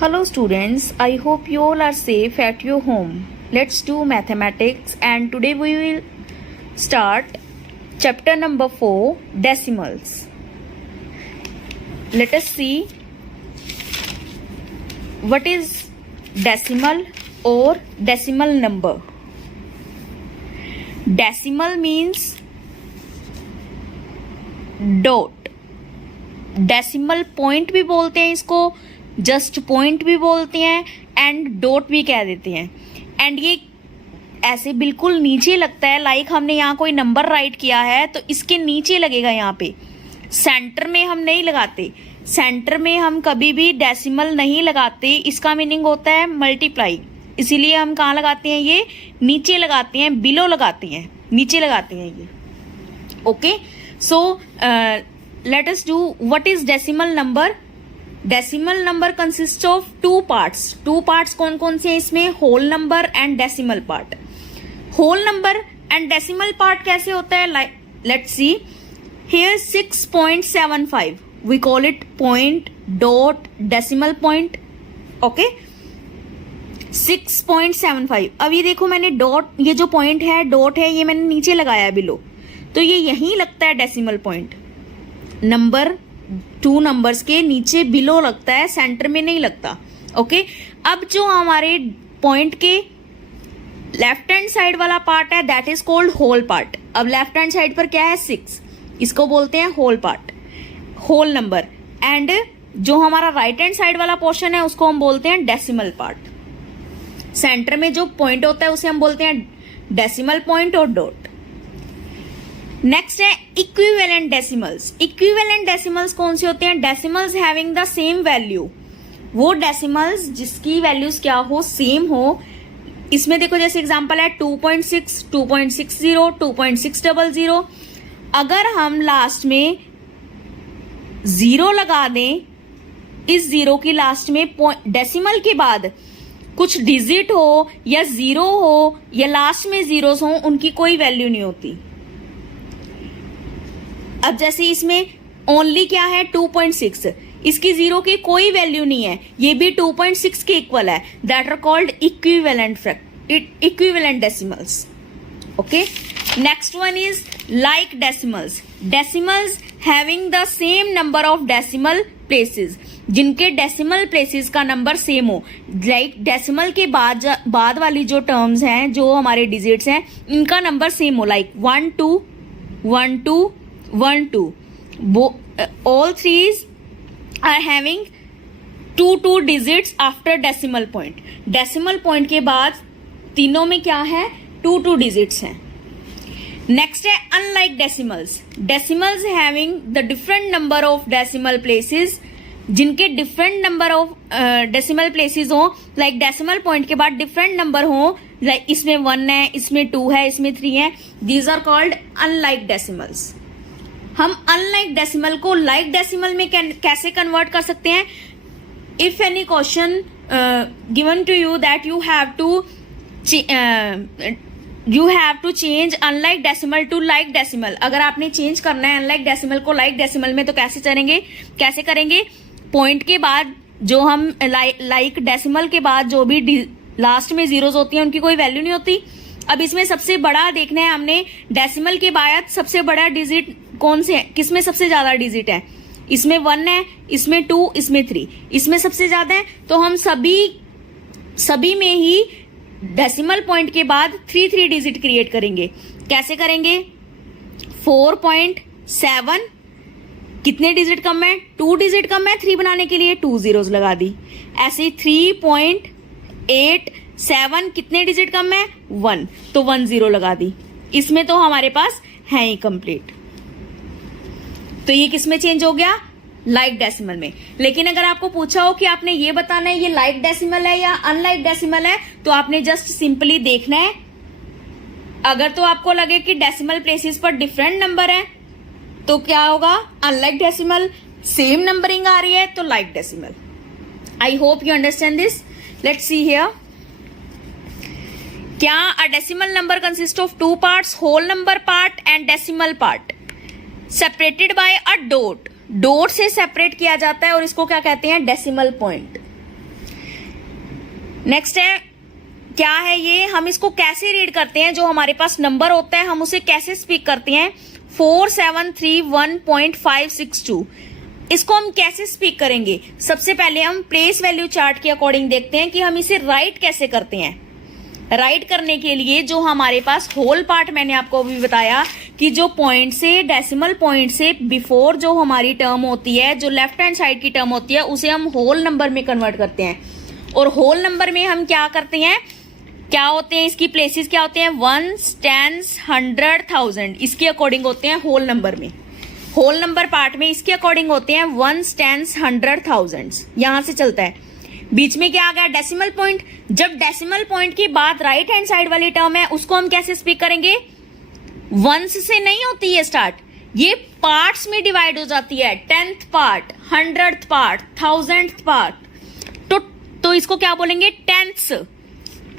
Hello students, I hope you all are safe at your home. Let's do mathematics and today we will start chapter number 4, decimals. Let us see what is decimal or decimal number. Decimal means dot. Decimal point भी बोलते हैं इसको, just point भी बोलते हैं and dot भी कह देते हैं. एंड ये ऐसे बिल्कुल नीचे लगता है, लाइक हमने यहाँ कोई नंबर राइट किया है तो इसके नीचे लगेगा. यहाँ पे सेंटर में हम नहीं लगाते, सेंटर में हम कभी भी डेसिमल नहीं लगाते. इसका मीनिंग होता है मल्टीप्लाई, इसीलिए हम कहाँ लगाते हैं, ये नीचे लगाते हैं, बिलो लगाते हैं, नीचे लगाते हैं ये. Okay, so let us do what is decimal number. Decimal number consists of two parts. Two parts कौन कौन से हैं इसमें, whole number and decimal part. Whole number and decimal part कैसे होता है, let's see here 6.75 we call it point dot decimal point. okay 6.75. अब ये देखो मैंने डॉट, ये जो पॉइंट है डॉट है, ये मैंने नीचे लगाया बिलो, तो ये यहीं लगता है decimal point. Number two numbers के नीचे बिलो लगता है, सेंटर में नहीं लगता. ओके, अब जो हमारे पॉइंट के लेफ्ट हैंड साइड वाला पार्ट है that is called whole part. अब लेफ्ट हैंड साइड पर क्या है 6, इसको बोलते हैं whole part, whole number. And जो हमारा राइट हैंड साइड वाला पोर्शन है उसको हम बोलते हैं डेसिमल पार्ट. सेंटर में जो पॉइंट होता है उसे हम बोलते हैं डेसिमल पॉइंट और डॉट. नेक्स्ट है इक्विवेलेंट डेसिमल्स. इक्विवेलेंट डेसिमल्स कौन से होते हैं, decimals having the same value. वो डेसिमल्स जिसकी वैल्यूज क्या हो, सेम हो. इसमें देखो जैसे एग्जांपल है 2.6, 2.60, 2.600. अगर हम लास्ट में जीरो लगा दें, इस जीरो की लास्ट में डेसिमल के बाद कुछ डिजिट हो या जीरो हो या लास्ट में जीरोस हो, उनकी कोई वैल्यू नहीं होती. अब जैसे इसमें ओनली क्या है 2.6, इसकी जीरो की कोई वैल्यू नहीं है, ये भी 2.6 के इक्वल है. That are called equivalent decimals. Okay, next one is like decimals. Decimals having the same number of decimal places, जिनके डेसिमल प्लेसेस का नंबर सेम हो. लाइक डेसिमल के बाद वाली जो टर्म्स हैं, जो हमारे डिजिट्स हैं, इनका नंबर सेम हो. Like 1 2 1 2 1 2. All threes are having 2 digits after decimal point. Decimal point के बाद तीनों में क्या है, 2 digits हैं. Next है unlike decimals. Decimals having the different number of decimal places, जिनके different number of decimal places हो. Like decimal point के बाद different number हो, like इसमें 1 है, इसमें 2 है, इसमें 3 है. These are called unlike decimals. हम अनलाइक डेसिमल को लाइक डेसिमल में कैसे कन्वर्ट कर सकते हैं. If any question given to you that you have to change unlike decimal to like decimal. अगर आपने चेंज करना है अनलाइक डेसिमल को लाइक डेसिमल में, तो कैसे करेंगे. पॉइंट के बाद जो हम लाइक डेसिमल के बाद जो भी लास्ट में जीरोस होती हैं उनकी कोई वैल्यू नहीं होती. अब इसमें सबसे बड़ा देखना है हमने, डेसिमल के बाद सबसे बड़ा डिजिट कौन से है, किसमें सबसे ज्यादा डिजिट है. इसमें 1 है, इसमें 2, इसमें 3, इसमें सबसे ज्यादा है. तो हम सभी में ही डेसिमल पॉइंट के बाद 3 डिजिट क्रिएट करेंगे. कैसे करेंगे, 4.7 कितने डिजिट कम है, 2 डिजिट कम है. 3 बनाने के लिए 2 zeros लगा दी. ऐसे 3.87 कितने डिजिट कम है, 1, तो 1 0 लगा दी. इसमें तो हमारे पास है ही कंप्लीट. तो ये किस में चेंज हो गया, लाइक डेसिमल में. लेकिन अगर आपको पूछा हो कि आपने ये बताना है ये लाइक डेसिमल है या अनलाइक डेसिमल है, तो आपने जस्ट सिंपली देखना है. अगर तो आपको लगे कि डेसिमल प्लेसेस पर डिफरेंट नंबर है तो क्या होगा, अनलाइक डेसिमल. सेम नंबरिंग आ रही है तो like decimal. I hope you understand this. Let's see here. क्या a decimal number consist of 2 parts, whole number part and decimal part, separated by a dot. Dot से separate किया जाता है और इसको क्या कहते हैं, डेसिमल पॉइंट. नेक्स्ट है, क्या है ये, हम इसको कैसे रीड करते हैं, जो हमारे पास नंबर होता है हम उसे कैसे स्पीक करते हैं, 4731.562, इसको हम कैसे स्पीक करेंगे। सबसे पहले हम प्लेस वैल्यू चार्ट के अकॉर्डिंग देखते हैं कि हम इसे राइट कैसे करते हैं। राइट करने के लिए जो हमारे पास होल पार्ट, मैंने आपको अभी बताया कि जो पॉइंट से, डेसिमल पॉइंट से बिफोर जो हमारी टर्म होती है, जो लेफ्ट हैंड साइड की टर्म होती है, उसे हम होल नंबर में कन्वर्ट करते हैं। और होल नंबर में हम क्या करते हैं, क्या होते हैं इसकी प्लेसेस, क्या होते हैं, 1s, 10s, 100, 1000, इसके अकॉर्डिंग होते हैं होल नंबर में। होल नंबर पार्ट में इसके अकॉर्डिंग होते हैं 1s, 10s, 100, 1000, यहां से चलता है। बीच में क्या आ गया, डेसिमल पॉइंट। जब डेसिमल पॉइंट के बाद राइट हैंड साइड वाली टर्म है, उसको हम कैसे स्पीक करेंगे, 1s से नहीं होती है स्टार्ट, ये पार्ट्स में डिवाइड हो जाती है, 10th part, 100th part, 1000th part. तो इसको क्या बोलेंगे, टेंथ्स।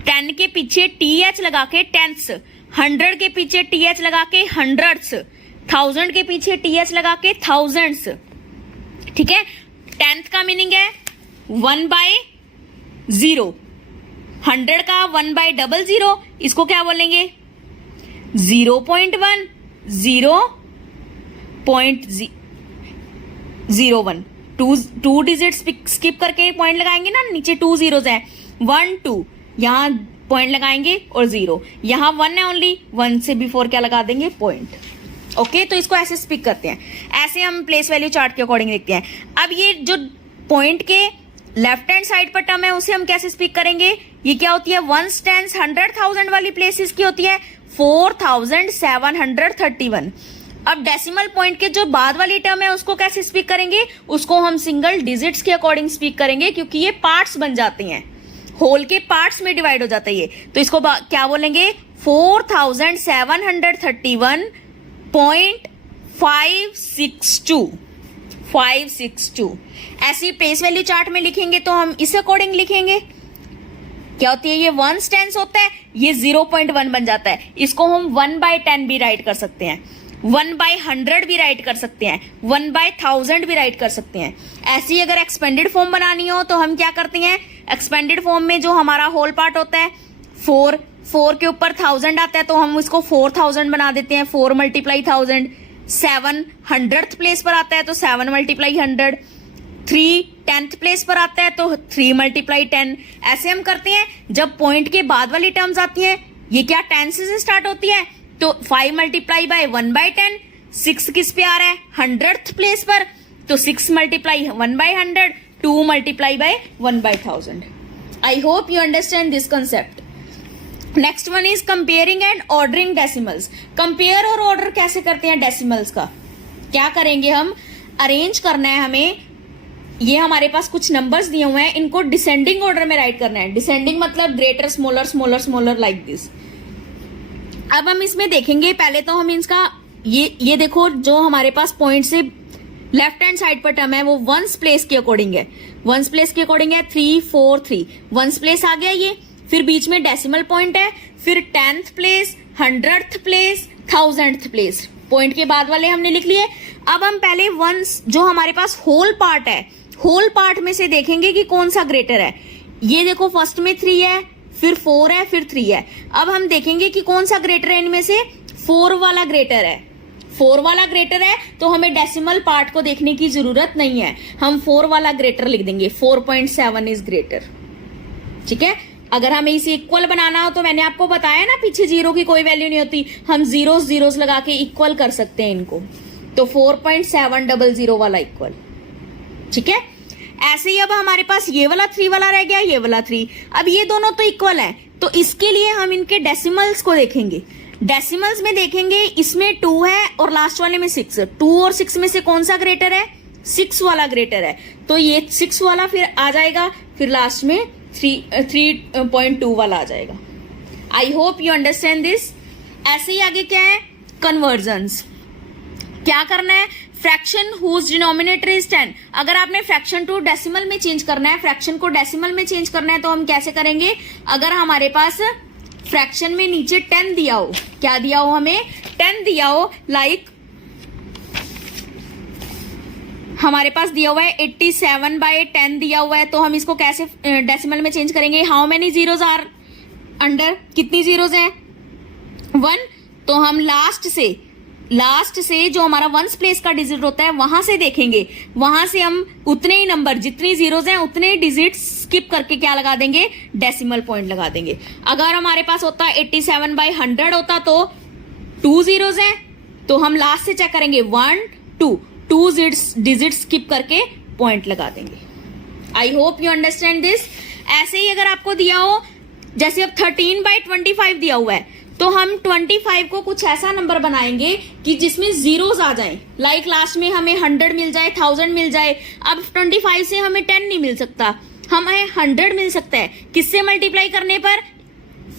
10 के पीछे TH लगा के टेंथ्स, 100 के पीछे TH लगा के हंड्रेड्स, 1000 के पीछे TH लगा के थाउजेंड्स। ठीक है, 10th का मीनिंग है 1/0, 100 का 1/00, इसको क्या बोलेंगे, 0.1, 0.01, टू डिजिट स्किप करके पॉइंट लगाएंगे ना, नीचे 2 zeros हैं, 1 2, यहां पॉइंट लगाएंगे और 0, यहां 1 है ओनली, 1 से बिफोर क्या लगा देंगे, पॉइंट। ओके, तो इसको ऐसे स्पीक करते हैं। ऐसे हम प्लेस वैल्यू चार्ट के अकॉर्डिंग देखते हैं। अब ये जो पॉइंट के लेफ्ट हैंड साइड पर टर्म है, उसे हम कैसे स्पीक करेंगे, ये क्या होती है, 1s, 10s, 100, 1000 वाली प्लेसेस की होती है 4731। अब डेसिमल पॉइंट के जो बाद वाली टर्म है, उसको कैसे स्पीक करेंगे, उसको हम सिंगल डिजिट्स के अकॉर्डिंग स्पीक करेंगे, क्योंकि ये पार्ट्स बन जाते हैं, होल के पार्ट्स में डिवाइड हो जाता है ये। तो इसको क्या बोलेंगे, 4731.562। ऐसी प्लेस वैल्यू चार्ट में लिखेंगे तो हम इस अकॉर्डिंग लिखेंगे, क्या होती है, ये 1s 10s होता है, ये 0.1 बन जाता है, इसको हम 1/10 भी राइट कर सकते हैं, 1/100 भी राइट कर सकते हैं, 1/1000 भी राइट कर सकते हैं। ऐसी अगर एक्सपेंडेड फॉर्म बनानी हो तो हम क्या करते हैं, एक्सपेंडेड फॉर्म में जो हमारा होल पार्ट होता है 4 के ऊपर 1000 आता है, तो हम इसको 4000 बना देते हैं, 4 × 1000। 7 100th प्लेस पर आता है तो 7 × 100। 3 10th प्लेस पर आता है तो 3 × 10। ऐसे हम करते हैं। जब पॉइंट के बाद वाली टर्म्स आती हैं, ये क्या 10 से स्टार्ट होती है, तो 5 × 1/10। 6 किस पे आ रहा है, 100th प्लेस पर, तो 6 × 1/100, 2 × 1/1000। आई hope you understand this concept. Next one is comparing and ordering decimals. Compare और ऑर्डर कैसे करते हैं डेसिमल्स का, क्या करेंगे हम, अरेंज करना है हमें। ये हमारे पास कुछ नंबर्स दिए हुए हैं, इनको डिसेंडिंग ऑर्डर में राइट करना है। डिसेंडिंग मतलब greater smaller smaller smaller like this. अब हम इसमें देखेंगे, पहले तो हम इसका ये देखो, जो हमारे पास पॉइंट से लेफ्ट हैंड साइड पर टर्म है वो 1s प्लेस के अकॉर्डिंग है। 1s प्लेस के अकॉर्डिंग है 3 4 3, 1s प्लेस आ गया ये। फिर बीच में डेसिमल पॉइंट है, फिर 10th place, 100th place, 1000th place, point के बाद वाले हमने लिख लिए। अब हम पहले 1s जो हमारे पास होल पार्ट है, होल पार्ट में से देखेंगे कि कौन सा ग्रेटर है। ये देखो फर्स्ट में 3 है, फिर 4 है, फिर 3 है। अब हम देखेंगे कि कौन सा ग्रेटर है इनमें से, 4 वाला ग्रेटर है। 4 वाला ग्रेटर है तो हमें डेसिमल पार्ट को देखने की जरूरत नहीं है, हम 4 वाला ग्रेटर लिख देंगे, 4.7 इज ग्रेटर। ठीक है, अगर हमें इसे इक्वल बनाना हो तो मैंने आपको बताया ना, पीछे 0 की कोई वैल्यू नहीं होती, हम जीरोस लगा के इक्वल कर सकते हैं इनको। तो 4.700 वाला इक्वल। ठीक है, ऐसे ही अब हमारे पास ये वाला 3 वाला रह गया, ये वाला 3। अब ये दोनों तो इक्वल है, तो इसके लिए हम इनके डेसिमल्स को देखेंगे। डेसिमल्स में देखेंगे, इसमें 2 है और लास्ट वाले में 6। 2 और 6 में से कौन सा ग्रेटर है, 6 वाला ग्रेटर है, तो ये 6 वाला फिर आ जाएगा, फिर लास्ट में 3.2 वाला आ जाएगा। आई होप यू अंडरस्टैंड दिस। ऐसे ही आगे क्या है, कन्वर्जन्स। क्या करना है, फ्रैक्शन हुज डिनोमिनेटर इज 10। अगर आपने फ्रैक्शन टू डेसिमल में चेंज करना है, फ्रैक्शन को डेसिमल में चेंज करना है, तो हम कैसे करेंगे, अगर हमारे पास फ्रैक्शन में नीचे 10 दिया हो, क्या दिया हो, हमें 10 दिया हो, लाइक हमारे पास दिया हुआ है 87/10 दिया हुआ है, तो हम इसको कैसे डेसिमल में चेंज करेंगे? How many zeros are under, कितनी जीरोज हैं? 1। तो हम लास्ट से जो हमारा वंस प्लेस का डिजिट होता है वहां से देखेंगे, वहां से हम उतने ही नंबर, जितनी जीरोज हैं उतने ही डिजिट स्किप करके क्या लगा देंगे? डेसिमल पॉइंट लगा देंगे। अगर हमारे पास होता 87/100 होता तो 2 जीरोज हैं, तो हम लास्ट से चेक करेंगे 1 2 2 डिजिट स्किप करके पॉइंट लगा देंगे। आई होप यू अंडरस्टैंड दिस। ऐसे ही अगर आपको दिया हो, जैसे अब 13/25 दिया हुआ है, तो हम 25 को कुछ ऐसा नंबर बनाएंगे कि जिसमें जीरोस आ जाएं, लाइक लास्ट में हमें 100 मिल जाए, 1000 मिल जाए। अब 25 से हमें 10 नहीं मिल सकता, हमें 100 मिल सकता है। किससे मल्टीप्लाई करने पर?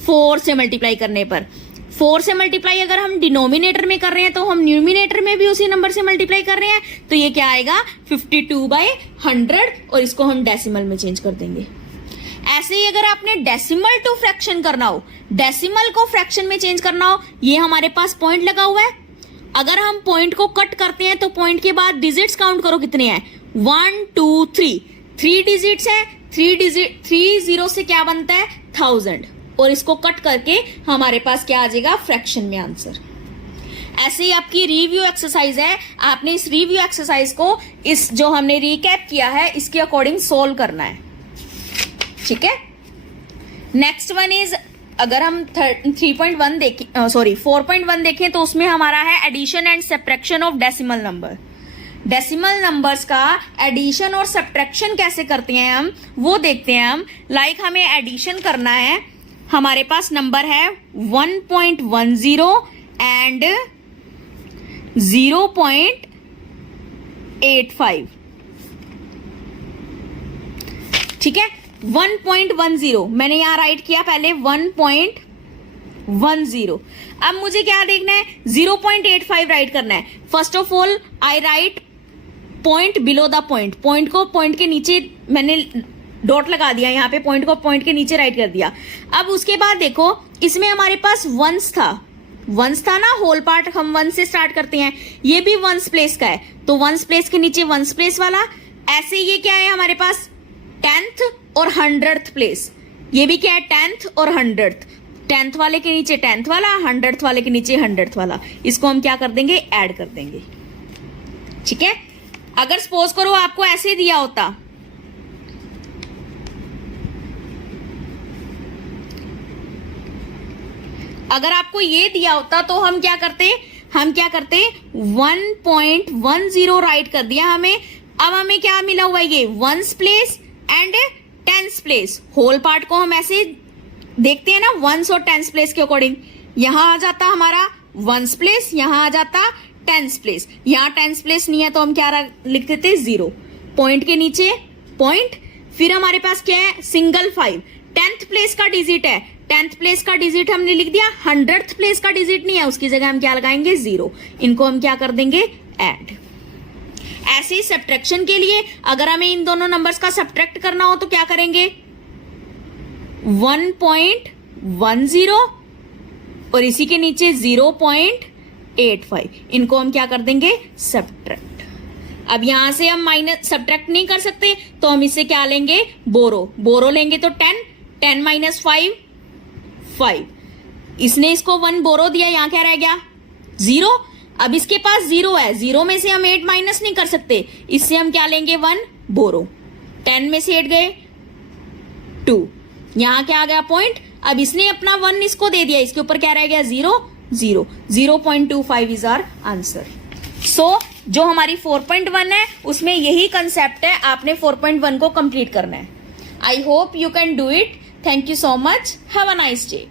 4 से मल्टीप्लाई करने पर। 4 से मल्टीप्लाई अगर हम डिनोमिनेटर में कर रहे हैं तो हम न्यूमिनेटर में भी उसी नंबर से मल्टीप्लाई कर रहे हैं, तो ये क्या आएगा? 52/100, और इसको हम डेसिमल में चेंज कर देंगे। ऐसे ही अगर आपने डेसिमल टू फ्रैक्शन करना हो, डेसिमल को फ्रैक्शन में चेंज करना हो, ये हमारे पास पॉइंट लगा हुआ है। अगर हम पॉइंट को कट करते हैं तो पॉइंट के बाद डिजिट्स काउंट करो कितने हैं? 1 2 3 3 डिजिट्स है। 3 जीरो से क्या बनता है? 1000, और इसको कट करके हमारे पास क्या आ जाएगा? फ्रैक्शन में आंसर। ऐसे ही आपकी रिव्यू एक्सरसाइज है, आपने इस रिव्यू एक्सरसाइज को इस जो हमने रिकैप किया है इसके अकॉर्डिंग सोल्व करना है, ठीक है। नेक्स्ट वन इज, अगर हम 3.1 देखें, 4.1 देखें तो उसमें हमारा है addition and subtraction of decimal number. Decimal numbers का एडिशन और सब्ट्रैक्शन कैसे करते हैं हम, वो देखते हैं हम। लाइक हमें एडिशन करना है, हमारे पास नंबर है 1.10 एंड 0.85, ठीक है। 1.10 मैंने यहां राइट किया पहले 1.10। अब मुझे क्या देखना है? 0.85 राइट करना है। First of all I right point below the point, point को पॉइंट के नीचे मैंने डॉट लगा दिया, यहाँ पे पॉइंट को पॉइंट के नीचे राइट कर दिया। अब उसके बाद देखो, इसमें हमारे पास वंस था ना, होल पार्ट हम वन से स्टार्ट करते हैं, ये भी वंस प्लेस का है, तो वंस प्लेस के नीचे वंस प्लेस वाला। ऐसे ये क्या है हमारे पास? 10th और 100th प्लेस, ये भी क्या है? 10th और 100th। 10th वाले के नीचे 10th वाला, 100th वाले के नीचे 100th वाला, इसको हम क्या कर देंगे? ऐड कर देंगे, ठीक है। अगर सपोज करो आपको ऐसे दिया होता, अगर आपको ये दिया होता तो हम क्या करते? 1.10 राइट कर दिया हमें। अब हमें क्या मिला हुआ है? ये ones place and 10th place. Whole part को हम ऐसे देखते हैं ना, वंस और 10th प्लेस के अकॉर्डिंग। यहां आ जाता हमारा वंस प्लेस, यहां आ जाता 10th प्लेस। यहां 10th प्लेस नहीं है तो हम क्या लिख देते? 0। पॉइंट के नीचे पॉइंट, फिर हमारे पास क्या है? सिंगल 5। 10th प्लेस का डिजिट है, 10th प्लेस का डिजिट हमने लिख दिया। 100th प्लेस का डिजिट नहीं है, उसकी जगह हम क्या लगाएंगे? 0। इनको हम क्या कर देंगे? ऐड। ऐसे ही सब्ट्रैक्शन के लिए अगर हमें इन दोनों नंबर्स का सब्ट्रैक्ट करना हो तो क्या करेंगे? 1.10 और इसी के नीचे 0.85, इनको हम क्या कर देंगे? सब्ट्रैक्ट। अब यहां से हम माइनस सब्ट्रैक्ट नहीं कर सकते तो हम इससे क्या लेंगे? बोरो लेंगे तो 10 माइनस 5 5। इसने इसको 1 बोरो दिया, यहां क्या रह गया? 0। अब इसके पास 0 है, 0 में से हम 8 माइनस नहीं कर सकते, इससे हम क्या लेंगे? 1 बोरो। 10 में से 8 गए 2, यहां क्या आ गया? पॉइंट। अब इसने अपना 1 इसको दे दिया, इसके ऊपर क्या रह गया? 0 0.25 इज आवर आंसर। सो जो हमारी 4.1 है उसमें यही कंसेप्ट है, आपने 4.1 को कंप्लीट करना है। आई hope you can do it. Thank you so much, have a nice day.